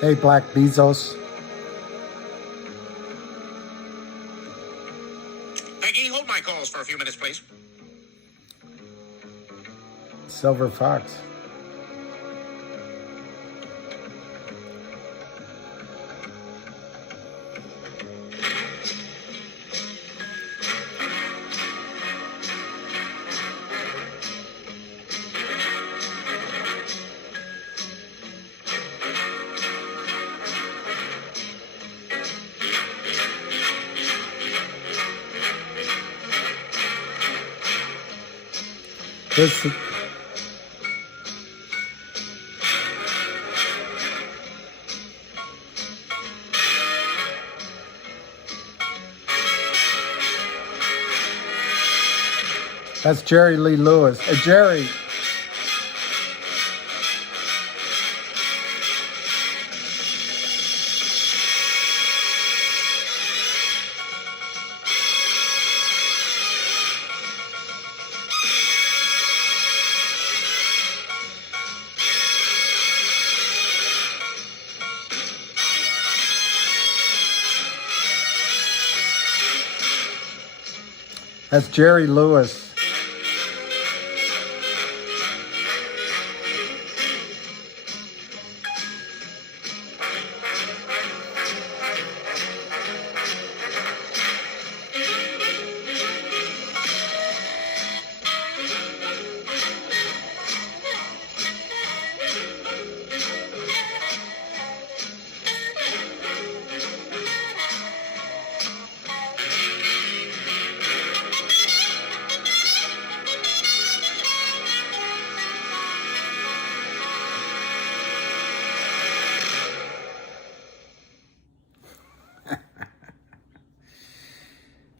Hey, Black Bezos. Peggy, hold my calls for a few minutes, please. Silver Fox. This That's Jerry Lee Lewis. Jerry. That's Jerry Lewis.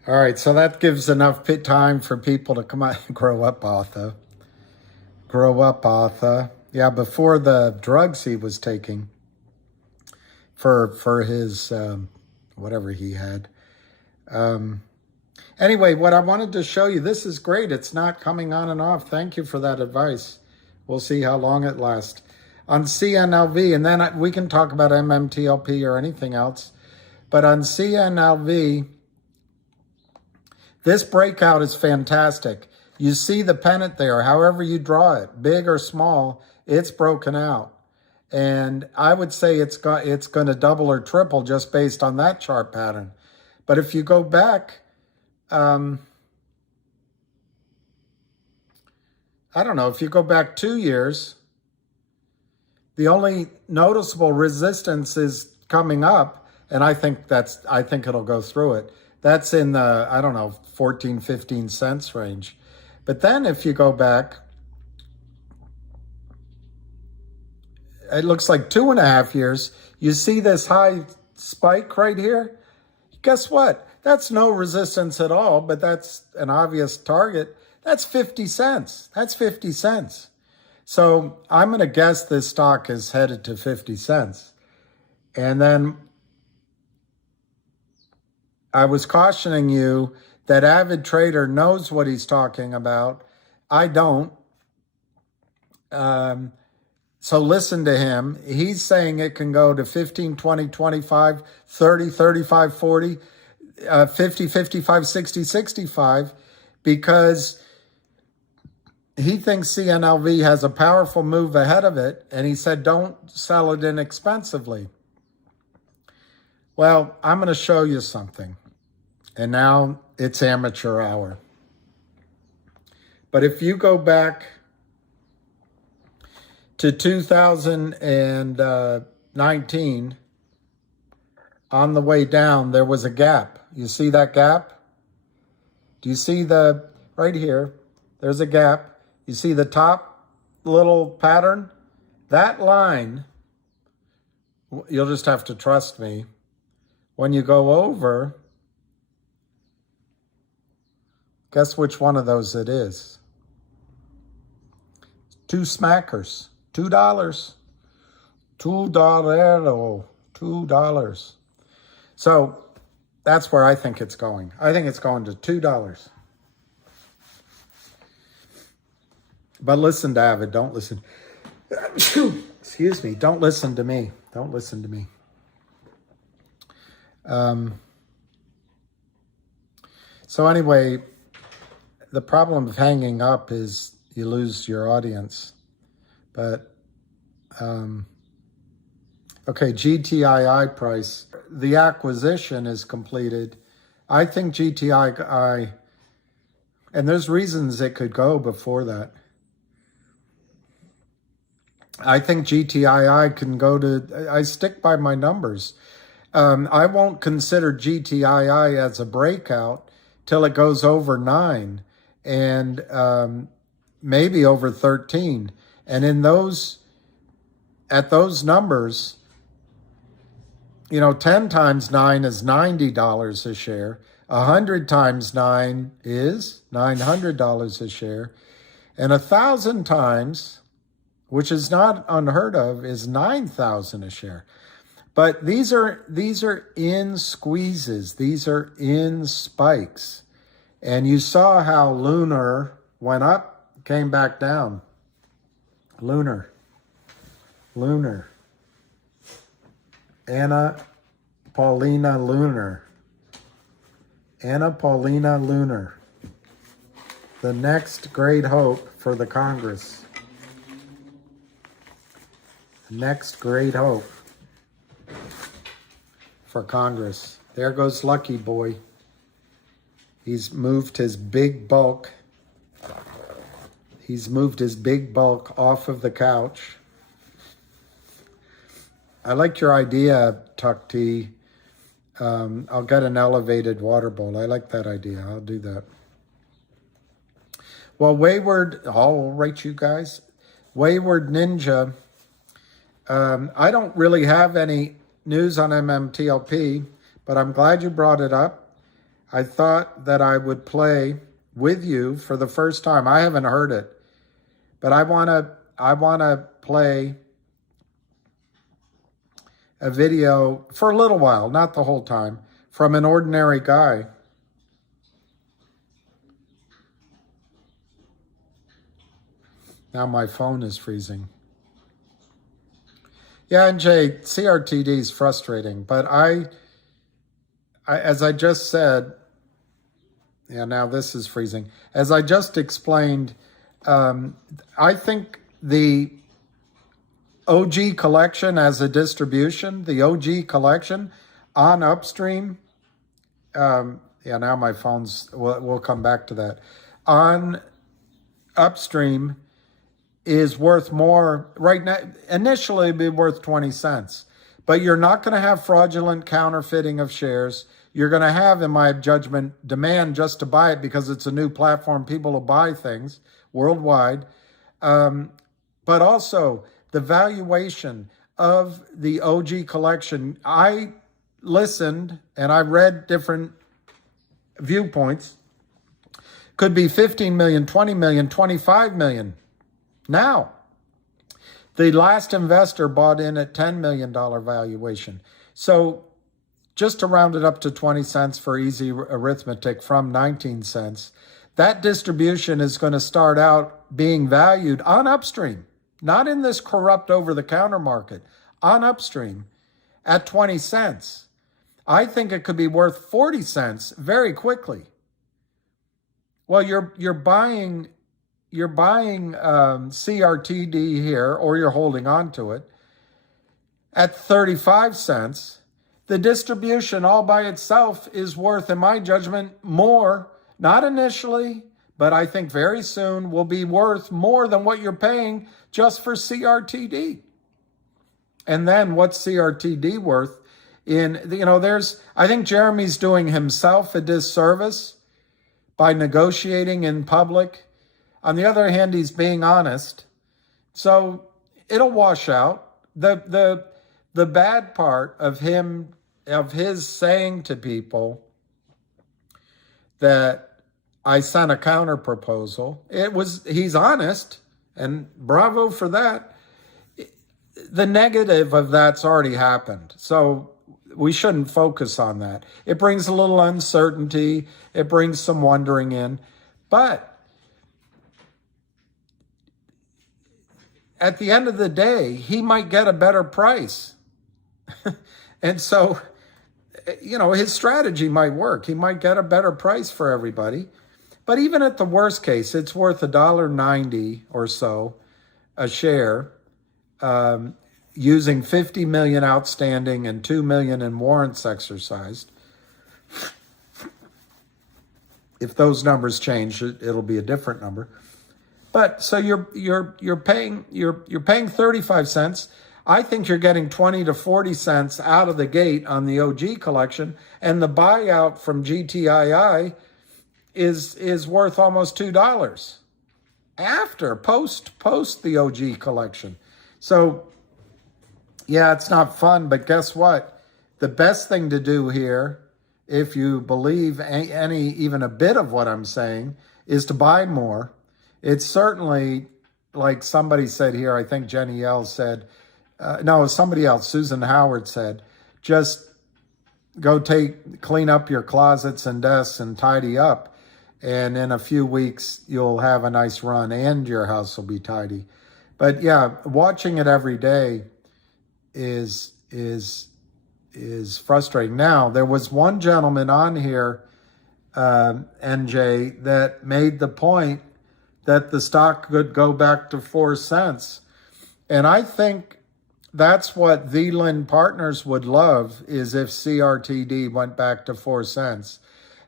All right, so that gives enough time for people to come out and grow up, Arthur. Grow up, Arthur. Yeah, before the drugs he was taking for his whatever he had. Anyway, what I wanted to show you, this is great. It's not coming on and off. Thank you for that advice. We'll see how long it lasts. On CNLV, and then we can talk about MMTLP or anything else. But on CNLV, this breakout is fantastic. You see the pennant there, however you draw it, big or small, it's broken out. And I would say it's going to double or triple just based on that chart pattern. But if you go back, I don't know, if you go back 2 years, the only noticeable resistance is coming up, and I think it'll go through it. That's in the, I don't know, 14, 15 cents range. But then if you go back, it looks like 2.5 years. You see this high spike right here? Guess what? That's no resistance at all, but that's an obvious target. That's 50 cents. That's 50 cents. So I'm going to guess this stock is headed to 50 cents. And then I was cautioning you that avid trader knows what he's talking about. I don't. So listen to him. He's saying it can go to 15, 20, 25, 30, 35, 40, 50, 55, 60, 65, because he thinks CNLV has a powerful move ahead of it. And he said, don't sell it inexpensively. Well, I'm going to show you something. And now it's amateur hour. But if you go back to 2019, on the way down, there was a gap. You see that gap? Do you see right here, there's a gap. You see the top little pattern? That line, you'll just have to trust me. When you go over, guess which one of those it is? Two smackers, $2. $2. So that's where I think it's going. I think it's going to $2. But listen, David, don't listen. Excuse me. Don't listen to me. Don't listen to me. So anyway, the problem of hanging up is you lose your audience. But, okay, GTII price. The acquisition is completed. I think GTII, and there's reasons it could go before that. I think GTII can go to, I stick by my numbers. I won't consider GTII as a breakout till it goes over 9 and maybe over 13. And in those, at those numbers, you know, 10 times 9 is $90 a share. 100 times 9 is $900 a share. And 1,000 times, which is not unheard of, is 9,000 a share. But these are in squeezes. These are in spikes. And you saw how Lunar went up, came back down. Lunar. Anna Paulina Lunar. The next great hope for the Congress. Next great hope for Congress. There goes Lucky Boy. He's moved his big bulk. He's moved his big bulk off of the couch. I like your idea, Tuck T. I'll get an elevated water bowl. I like that idea. I'll do that. Well, Wayward, all right, you guys. Wayward Ninja. I don't really have any news on MMTLP, but I'm glad you brought it up. I thought that I would play with you for the first time. I haven't heard it, but I want to play a video for a little while, not the whole time, from an ordinary guy. Now my phone is freezing. Yeah, and Jay, CRTD is frustrating, but I as I just said, yeah, now this is freezing. As I just explained, I think the OG collection as a distribution, the OG collection on upstream, yeah, now my phone's, we'll come back to that. On upstream is worth more right now. Initially, it'd be worth 20 cents, but you're not going to have fraudulent counterfeiting of shares. You're going to have, in my judgment, demand just to buy it because it's a new platform. People will buy things worldwide. But also the valuation of the OG collection. I listened and I read different viewpoints. Could be 15 million, 20 million, 25 million. Now, the last investor bought in at $10 million valuation. So just to round it up to 20 cents for easy arithmetic from 19 cents, that distribution is going to start out being valued on upstream, not in this corrupt over-the-counter market, on upstream at 20 cents. I think it could be worth 40 cents very quickly. Well, you're buying CRTD here, or you're holding on to it at 35 cents. The distribution all by itself is worth, in my judgment, more, not initially, but I think very soon will be worth more than what you're paying just for CRTD. And then what's CRTD worth? I think Jeremy's doing himself a disservice by negotiating in public. On the other hand, he's being honest. So it'll wash out. The bad part of his saying to people that I sent a counter proposal, he's honest, and bravo for that. The negative of that's already happened. So we shouldn't focus on that. It brings a little uncertainty. It brings some wondering in. But at the end of the day, he might get a better price. And so, his strategy might work. He might get a better price for everybody. But even at the worst case, it's worth $1.90 or so a share, using 50 million outstanding and 2 million in warrants exercised. If those numbers change, it'll be a different number. But so you're paying 35 cents. I think you're getting 20 to 40 cents out of the gate on the OG collection, and the buyout from GTII is worth almost $2 after post the OG collection. So yeah, it's not fun, but guess what? The best thing to do here, if you believe even a bit of what I'm saying, is to buy more. It's certainly, like somebody said here, I think Jenny L said, no, somebody else, Susan Howard said, just go clean up your closets and desks and tidy up. And in a few weeks, you'll have a nice run and your house will be tidy. But yeah, watching it every day is frustrating. Now, there was one gentleman on here, NJ, that made the point that the stock could go back to 4 cents. And I think that's what Thielen Partners would love, is if CRTD went back to 4 cents.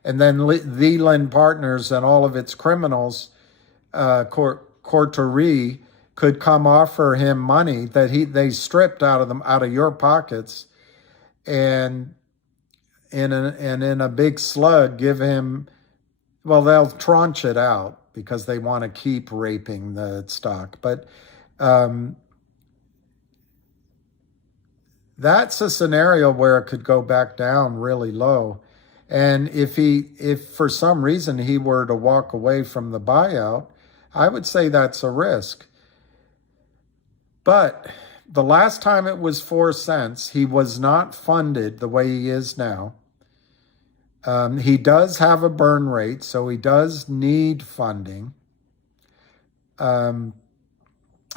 And then Thielen Partners and all of its criminals, Courtoirie, could come offer him money that they stripped out of your pockets, and in a big slug give him, well, they'll tranche it out because they want to keep raping the stock. But that's a scenario where it could go back down really low. And if for some reason he were to walk away from the buyout, I would say that's a risk. But the last time it was 4 cents, he was not funded the way he is now. He does have a burn rate, so he does need funding.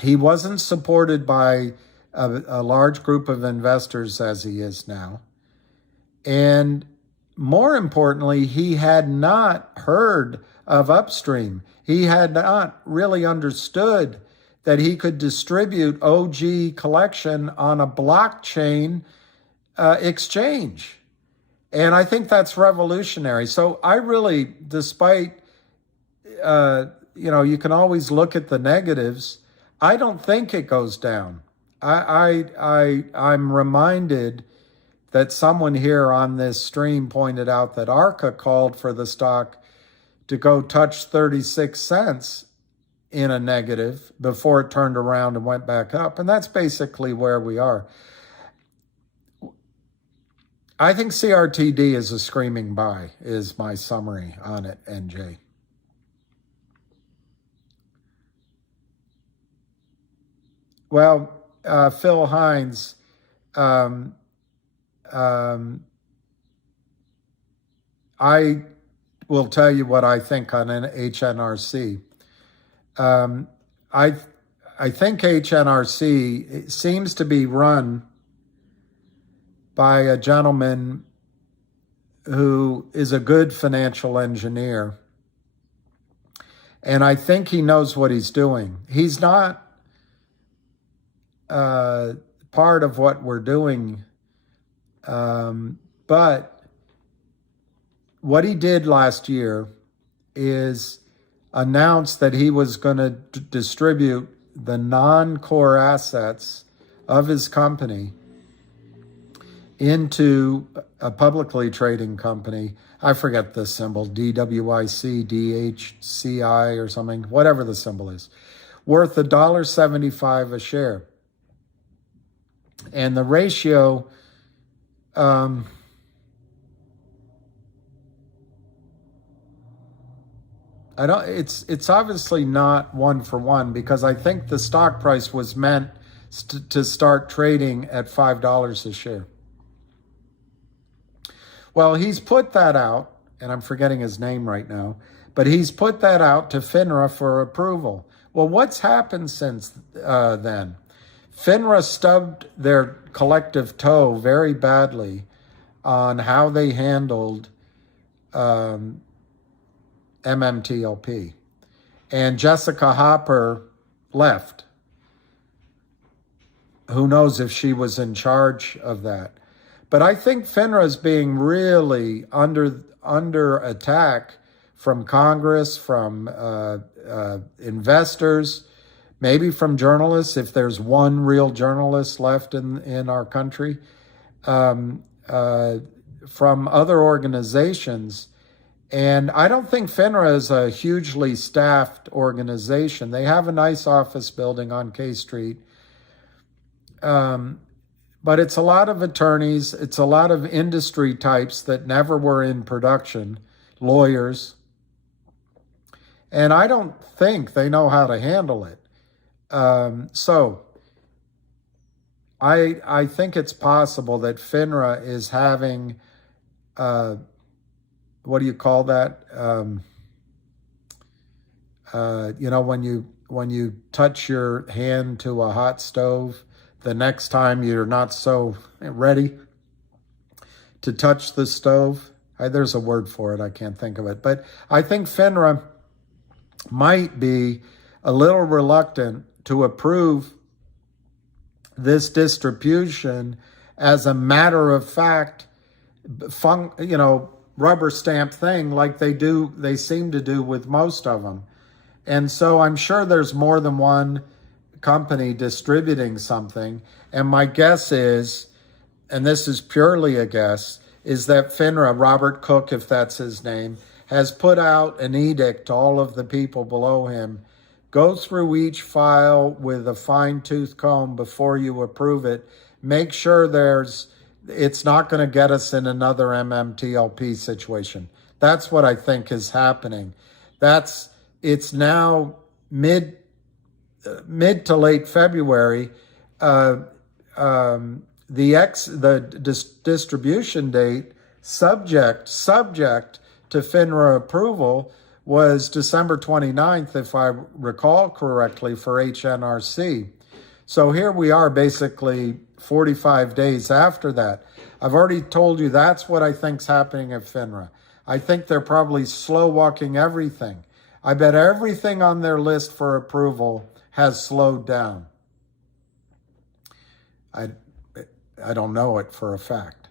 He wasn't supported by a large group of investors as he is now. And more importantly, he had not heard of Upstream. He had not really understood that he could distribute OG collection on a blockchain exchange. And I think that's revolutionary. So I really, despite, you can always look at the negatives, I don't think it goes down. I'm reminded that someone here on this stream pointed out that ARCA called for the stock to go touch 36 cents in a negative before it turned around and went back up. And that's basically where we are. I think CRTD is a screaming buy, is my summary on it, NJ. Well, Phil Hines, I will tell you what I think on an HNRC. I think HNRC seems to be run by a gentleman who is a good financial engineer. And I think he knows what he's doing. He's not part of what we're doing, but what he did last year is announce that he was going to distribute the non-core assets of his company into a publicly trading company. I forget the symbol, DWIC, DHCI or something, whatever the symbol is, worth $1.75 a share. And the ratio, it's obviously not 1-for-1, because I think the stock price was meant to start trading at $5 a share. Well, he's put that out, and I'm forgetting his name right now, but he's put that out to FINRA for approval. Well, what's happened since then? FINRA stubbed their collective toe very badly on how they handled MMTLP. And Jessica Hopper left. Who knows if she was in charge of that. But I think FINRA is being really under attack from Congress, from investors, maybe from journalists, if there's one real journalist left in our country, from other organizations. And I don't think FINRA is a hugely staffed organization. They have a nice office building on K Street. But it's a lot of attorneys. It's a lot of industry types that never were in production, lawyers. And I don't think they know how to handle it. So I think it's possible that FINRA is having, what do you call that? When you touch your hand to a hot stove, the next time you're not so ready to touch the stove. There's a word for it, I can't think of it. But I think FINRA might be a little reluctant to approve this distribution as a matter of fact, rubber stamp thing like they seem to do with most of them. And so I'm sure there's more than one company distributing something. And my guess is, and this is purely a guess, is that FINRA, Robert Cook, if that's his name, has put out an edict to all of the people below him. Go through each file with a fine-tooth comb before you approve it. Make sure it's not going to get us in another MMTLP situation. That's what I think is happening. It's now mid to late February. The distribution date subject to FINRA approval was December 29th, if I recall correctly, for HNRC. So here we are basically 45 days after that. I've already told you that's what I think's happening at FINRA. I think they're probably slow walking everything. I bet everything on their list for approval has slowed down. I don't know it for a fact.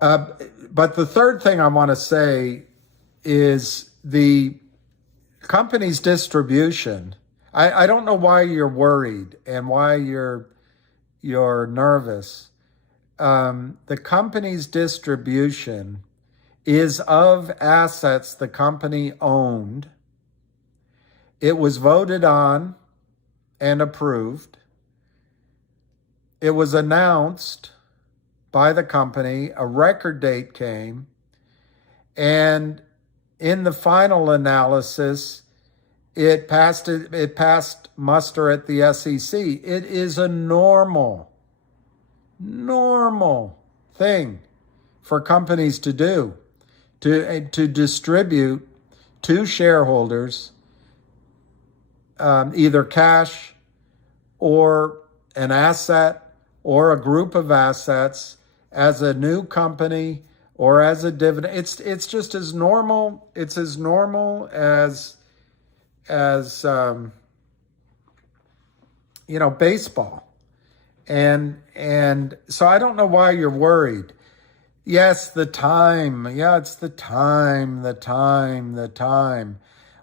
But the third thing I want to say is the company's distribution. I don't know why you're worried and why you're nervous. The company's distribution is of assets the company owned. It was voted on and approved. It was announced by the company. A record date came. And in the final analysis, it passed muster at the SEC. It is a normal thing for companies to do, to distribute to shareholders either cash or an asset or a group of assets as a new company or as a dividend. It's just as normal. It's as normal as baseball. And so I don't know why you're worried. Yes, the time. Yeah, it's the time.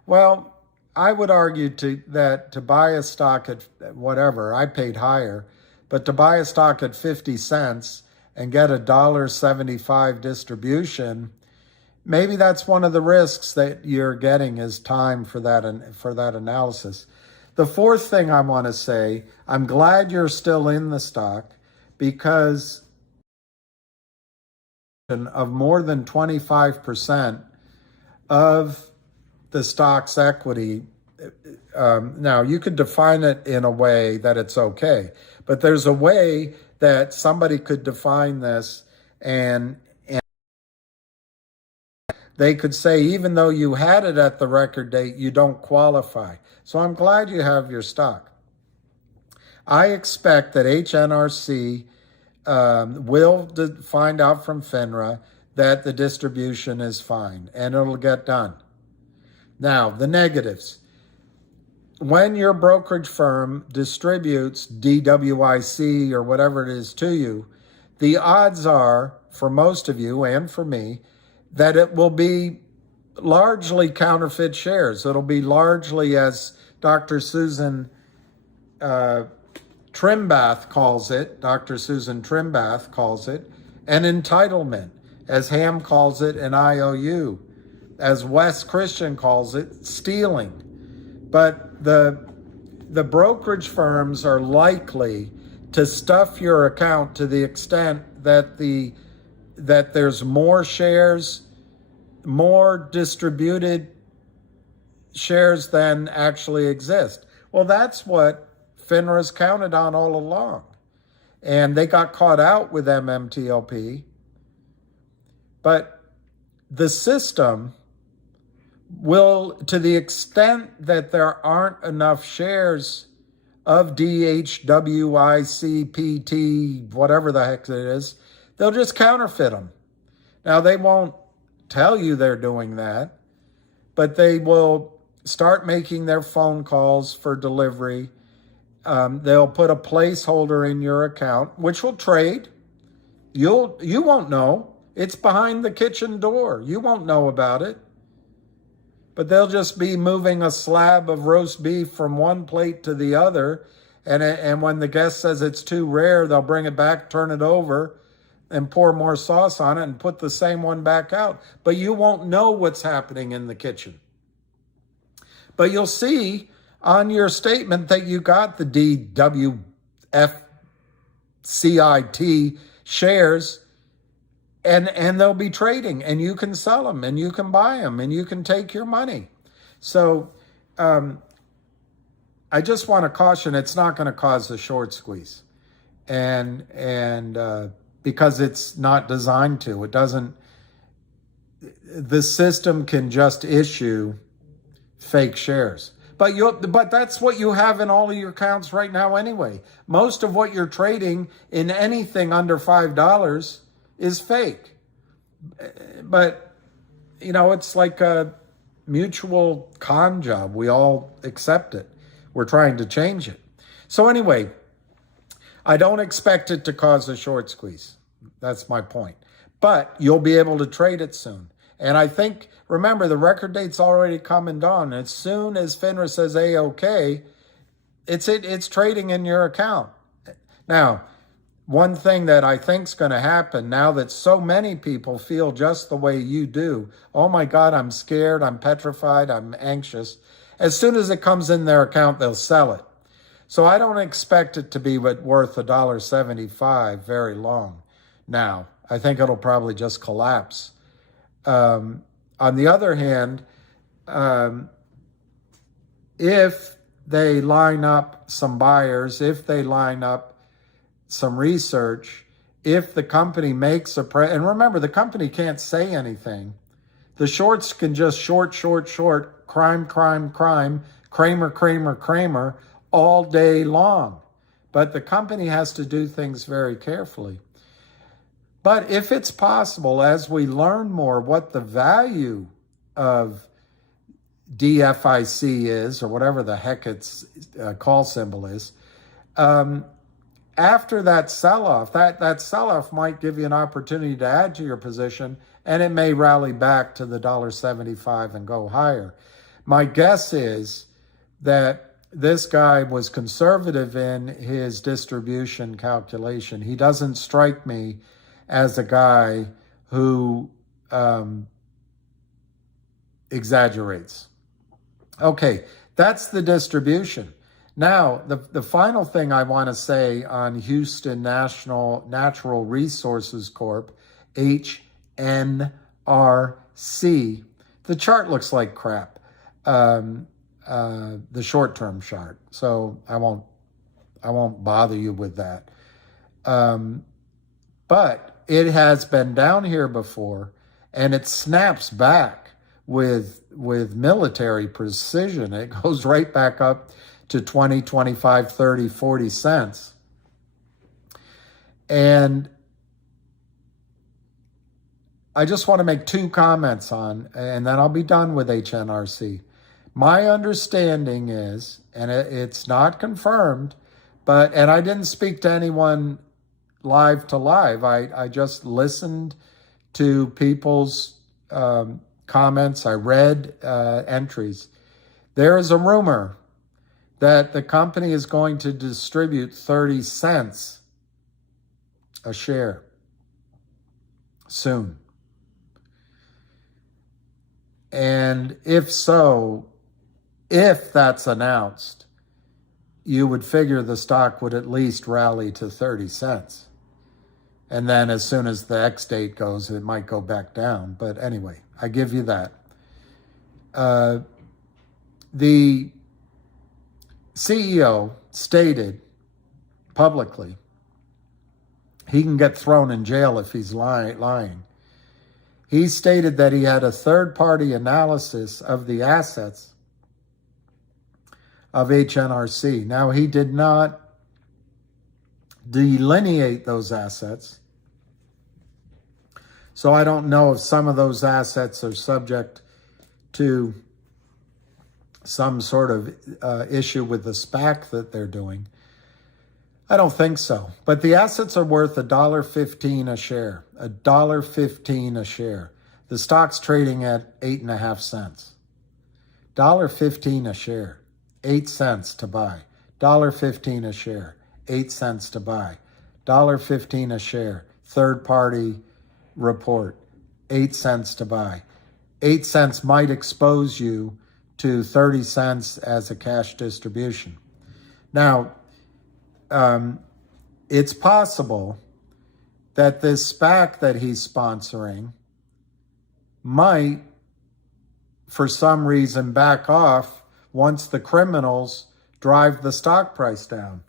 Well, I would argue that to buy a stock at whatever, I paid higher, but to buy a stock at 50 cents and get $1.75 distribution, maybe that's one of the risks that you're getting is time for that analysis. The fourth thing I want to say, I'm glad you're still in the stock because of more than 25% of the stock's equity. Now, you could define it in a way that it's okay, but there's a way that somebody could define this and they could say, even though you had it at the record date, you don't qualify. So I'm glad you have your stock. I expect that HNRC will find out from FINRA that the distribution is fine, and it'll get done. Now, the negatives. When your brokerage firm distributes DWIC or whatever it is to you, the odds are, for most of you and for me, that it will be largely counterfeit shares. It'll be largely, as Dr. Susan Trimbath calls it, Dr. Susan Trimbath calls it, an entitlement, as Ham calls it, an IOU, as Wes Christian calls it, stealing. But the brokerage firms are likely to stuff your account to the extent that that there's more shares, more distributed shares than actually exist. Well, that's what FINRA's counted on all along. And they got caught out with MMTLP. But the system will, to the extent that there aren't enough shares of DHWICPT, whatever the heck it is, they'll just counterfeit them. Now, they won't tell you they're doing that, but they will start making their phone calls for delivery. They'll put a placeholder in your account, which will trade. You won't know. It's behind the kitchen door. You won't know about it. But they'll just be moving a slab of roast beef from one plate to the other. And when the guest says it's too rare, they'll bring it back, turn it over, and pour more sauce on it and put the same one back out. But you won't know what's happening in the kitchen. But you'll see on your statement that you got the DWFCIT shares, and they'll be trading, and you can sell them, and you can buy them, and you can take your money. So I just want to caution, it's not going to cause a short squeeze, and because it's not designed to. It doesn't. The system can just issue fake shares. But that's what you have in all of your accounts right now anyway. Most of what you're trading in anything under $5 is fake. But, it's like a mutual con job. We all accept it. We're trying to change it. So anyway, I don't expect it to cause a short squeeze. That's my point. But you'll be able to trade it soon. And I think, remember, the record date's already come and gone. As soon as FINRA says A-OK, it's trading in your account. Now, one thing that I think is going to happen now that so many people feel just the way you do, oh my God, I'm scared, I'm petrified, I'm anxious. As soon as it comes in their account, they'll sell it. So I don't expect it to be worth $1.75 very long now. I think it'll probably just collapse. On the other hand, if they line up some buyers, if they line up some research, if the company makes and remember, the company can't say anything. The shorts can just short, crime, Kramer, all day long. But the company has to do things very carefully. But if it's possible, as we learn more what the value of DFIC is, or whatever the heck its call symbol is, after that sell-off, that sell-off might give you an opportunity to add to your position, and it may rally back to the $1.75 and go higher. My guess is that this guy was conservative in his distribution calculation. He doesn't strike me as a guy who exaggerates. Okay, that's the distribution. Now, the final thing I want to say on Houston Natural Resources Corp, HNRC, the chart looks like crap, the short-term chart. So I won't bother you with that. But it has been down here before, and it snaps back with military precision. It goes right back up to 20, 25, 30, 40 cents. And I just want to make two comments on, and then I'll be done with HNRC. My understanding is, and it's not confirmed, and I didn't speak to anyone live to live. I just listened to people's comments. I read entries. There is a rumor that the company is going to distribute 30 cents a share soon. And if so, if that's announced, you would figure the stock would at least rally to 30 cents. And then as soon as the X date goes, it might go back down. But anyway, I give you that. The CEO stated publicly he can get thrown in jail if he's lying. He stated that he had a third-party analysis of the assets of HNRC. Now, he did not delineate those assets, so I don't know if some of those assets are subject to some sort of issue with the SPAC that they're doing. I don't think so. But the assets are worth $1.15 a share. $1.15 a share. The stock's trading at 8.5 cents. $1.15 a share. 8 cents to buy. $1.15 a share. 8 cents to buy. $1.15 a share. Third party report. 8 cents to buy. 8 cents might expose you to 30 cents as a cash distribution. Now, it's possible that this SPAC that he's sponsoring might, for some reason, back off once the criminals drive the stock price down.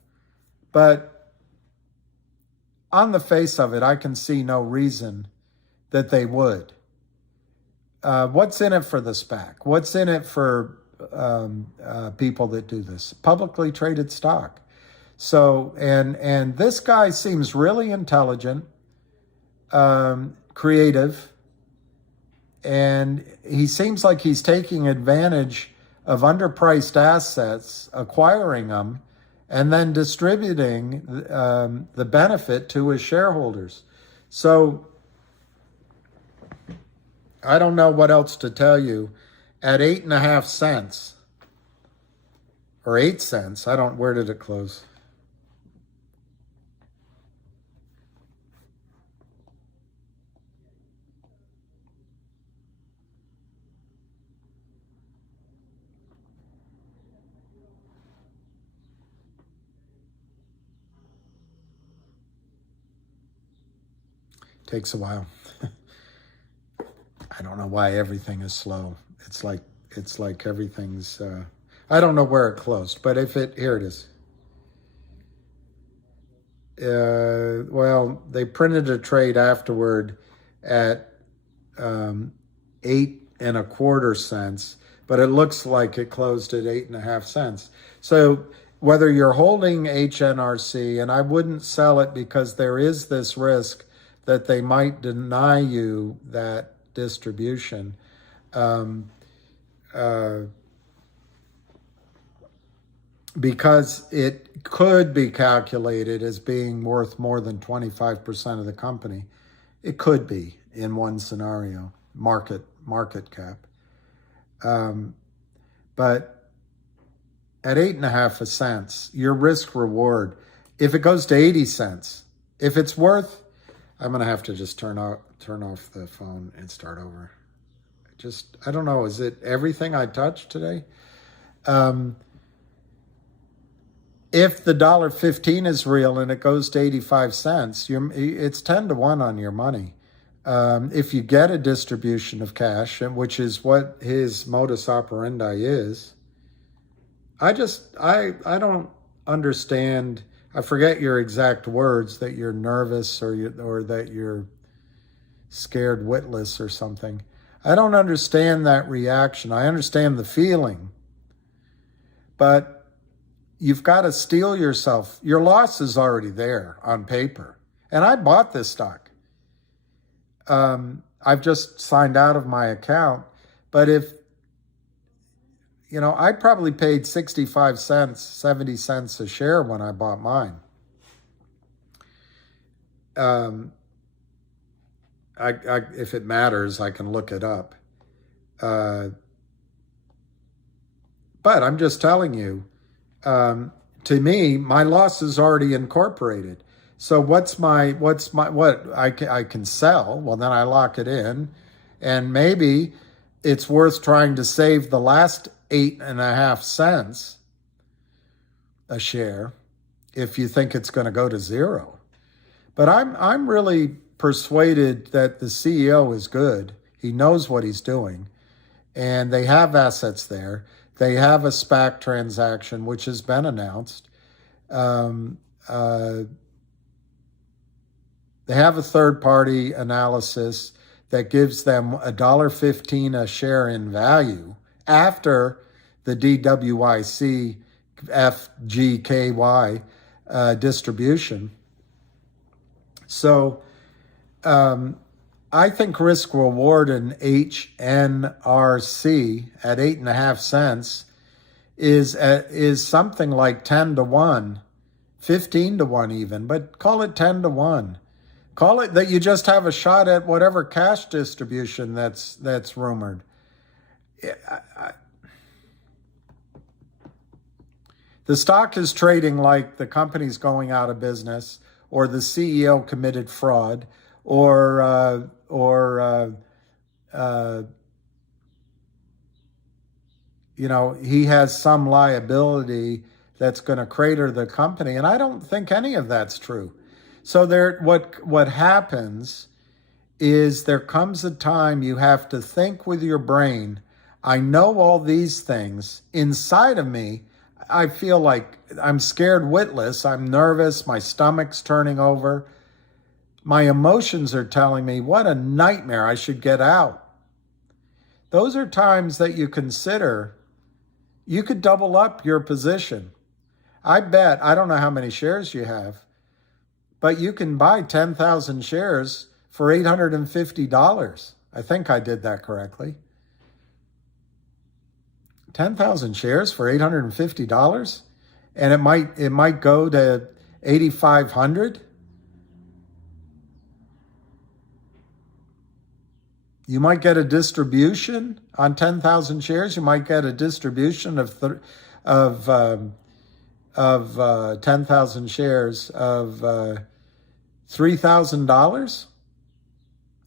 But on the face of it, I can see no reason that they would. What's in it for the SPAC? What's in it for people that do this? Publicly traded stock. So, and this guy seems really intelligent, creative, and he seems like he's taking advantage of underpriced assets, acquiring them, and then distributing the benefit to his shareholders. So I don't know what else to tell you. At 8.5 cents, or 8 cents, where did it close? Takes a while. I don't know why everything is slow. It's like everything's, I don't know where it closed, but here it is. Well, they printed a trade afterward at 8.25 cents, but it looks like it closed at 8.5 cents. So whether you're holding HNRC, and I wouldn't sell it because there is this risk that they might deny you that distribution. Because it could be calculated as being worth more than 25% of the company. It could be in one scenario, market cap. But at 8.5 cents, your risk reward, if it goes to 80 cents, if it's worth, I'm going to have to just turn off the phone and start over. I don't know, is it everything I touched today? If the $1.15 is real and it goes to 85 cents, it's 10 to 1 on your money. If you get a distribution of cash, which is what his modus operandi is, I don't understand. I forget your exact words, that you're nervous or that you're scared witless or something. I don't understand that reaction. I understand the feeling, but you've got to steel yourself. Your loss is already there on paper. And I bought this stock. I've just signed out of my account. But if, I probably paid 65 cents, 70 cents a share when I bought mine. If it matters, I can look it up. But I'm just telling you, to me, my loss is already incorporated. So what I can sell? Well, then I lock it in, and maybe it's worth trying to save the last 8.5 cents a share if you think it's going to go to zero. But I'm really persuaded that the CEO is good. He knows what he's doing, and they have assets there. They have a SPAC transaction, which has been announced. They have a third-party analysis that gives them $1.15 a share in value after the DWIC FGKY distribution. So I think risk reward in HNRC at 8.5 cents is something like 10 to 1, 15 to 1 even, but call it 10 to 1. Call it that you just have a shot at whatever cash distribution that's rumored. The stock is trading like the company's going out of business, or the CEO committed fraud, or he has some liability that's going to crater the company, and I don't think any of that's true. So what happens is there comes a time you have to think with your brain. I know all these things. Inside of me, I feel like I'm scared witless. I'm nervous. My stomach's turning over. My emotions are telling me, what a nightmare, I should get out. Those are times that you consider you could double up your position. I bet, I don't know how many shares you have, but you can buy 10,000 shares for $850. I think I did that correctly. 10,000 shares for $850, and it might go to 8,500. You might get a distribution on 10,000 shares. You might get a distribution of 10,000 shares of $3,000,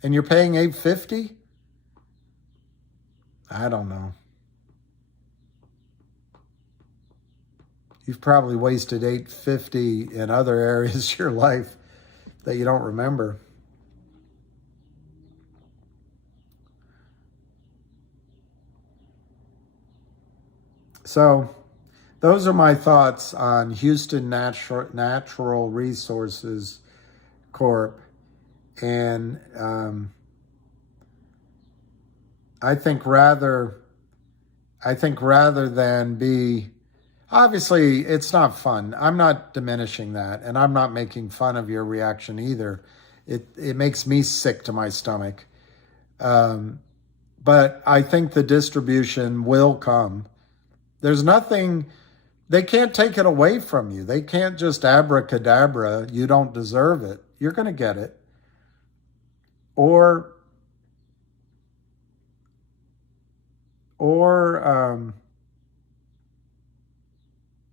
and you're paying $850. I don't know. You've probably wasted $850 in other areas of your life that you don't remember. So those are my thoughts on Houston Natural Resources Corp. And I think rather than be, obviously it's not fun. I'm not diminishing that, and I'm not making fun of your reaction either. It makes me sick to my stomach. But I think the distribution will come. There's nothing, they can't take it away from you. They can't just abracadabra, you don't deserve it. You're going to get it. Or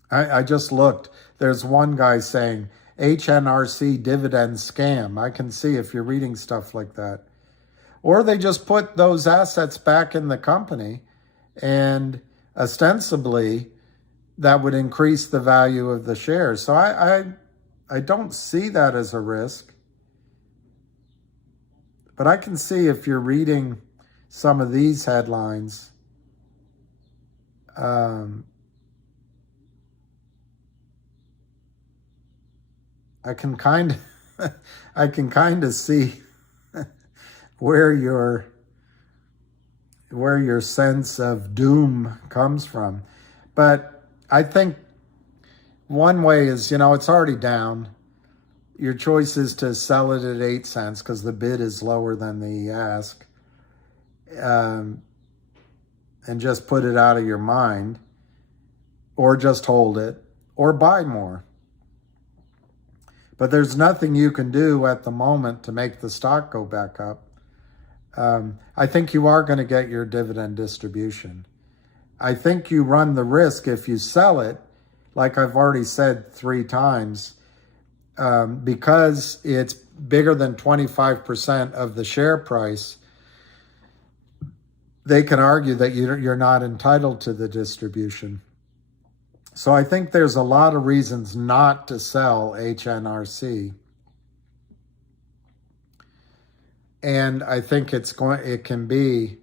I just looked. There's one guy saying HNRC dividend scam. I can see if you're reading stuff like that. Or they just put those assets back in the company, and ostensibly that would increase the value of the shares. So I don't see that as a risk. But I can see if you're reading some of these headlines, I can kind of see where your sense of doom comes from. But I think one way is, it's already down. Your choice is to sell it at 8 cents because the bid is lower than the ask, and just put it out of your mind, or just hold it, or buy more. But there's nothing you can do at the moment to make the stock go back up. I think you are going to get your dividend distribution. I think you run the risk if you sell it, like I've already said 3 times, because it's bigger than 25% of the share price. They can argue that you're not entitled to the distribution. So I think there's a lot of reasons not to sell HNRC. And I think it can be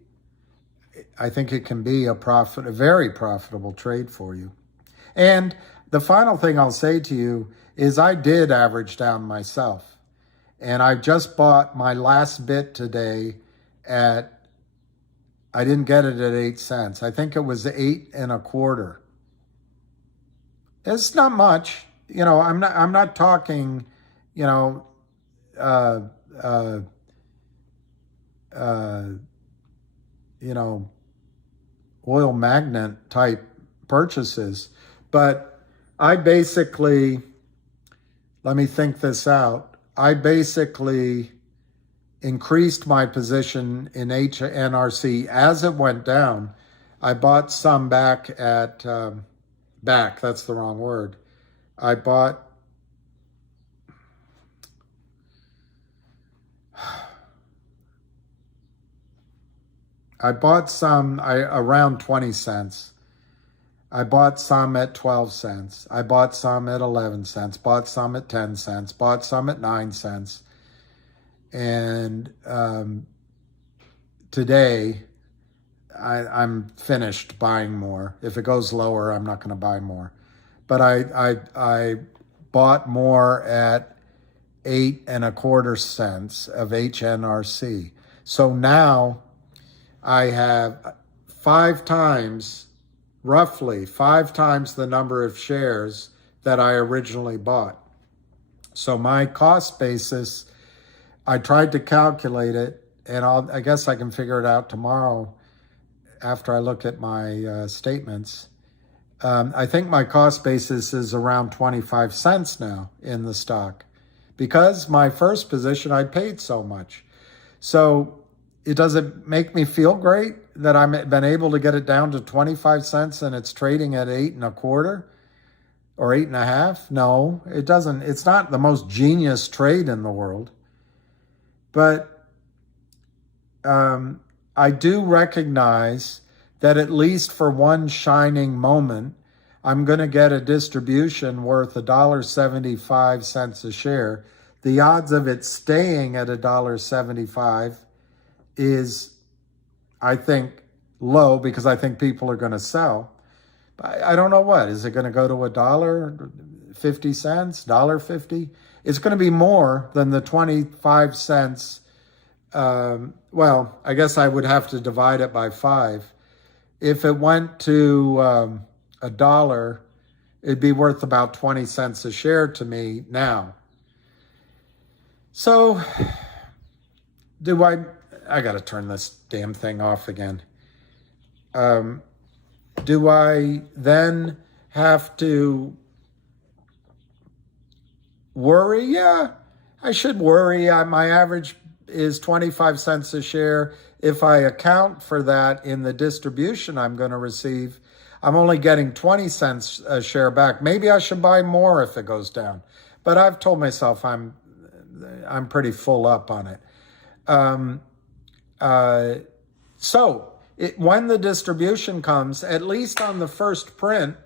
a very profitable trade for you. And the final thing I'll say to you is I did average down myself. And I just bought my last bit today I didn't get it at 8 cents. I think it was 8 1/4. It's not much. I'm not talking, oil magnet type purchases. But I basically, let me think this out. I basically increased my position in HNRC as it went down. I bought some back at, that's the wrong word. I bought some around 20 cents. I bought some at 12 cents. I bought some at 11 cents, bought some at 10 cents, bought some at 9 cents. And today, I'm finished buying more. If it goes lower, I'm not going to buy more. But I bought more at 8 1/4 cents of HNRC. So now I have roughly five times the number of shares that I originally bought. So my cost basis, I tried to calculate it, and I guess I can figure it out tomorrow after I look at my statements. I think my cost basis is around 25 cents now in the stock, because my first position I paid so much. So it doesn't make me feel great that I've been able to get it down to 25 cents and it's trading at 8 1/4 or 8 1/2. No, it doesn't. It's not the most genius trade in the world. But I do recognize that at least for one shining moment, I'm going to get a distribution worth $1.75 a share. The odds of it staying at $1.75 is, I think, low, because I think people are going to sell. I don't know what. Is it going to go to $1.50, $1.50? It's going to be more than the 25 cents. Well, I guess I would have to divide it by 5. If it went to $1, it'd be worth about 20 cents a share to me now. So I got to turn this damn thing off again. Do I then have to worry? Yeah, I should worry. My average is 25 cents a share. If I account for that in the distribution I'm going to receive, I'm only getting 20 cents a share back. Maybe I should buy more if it goes down. But I've told myself I'm pretty full up on it. So when the distribution comes, at least on the first print,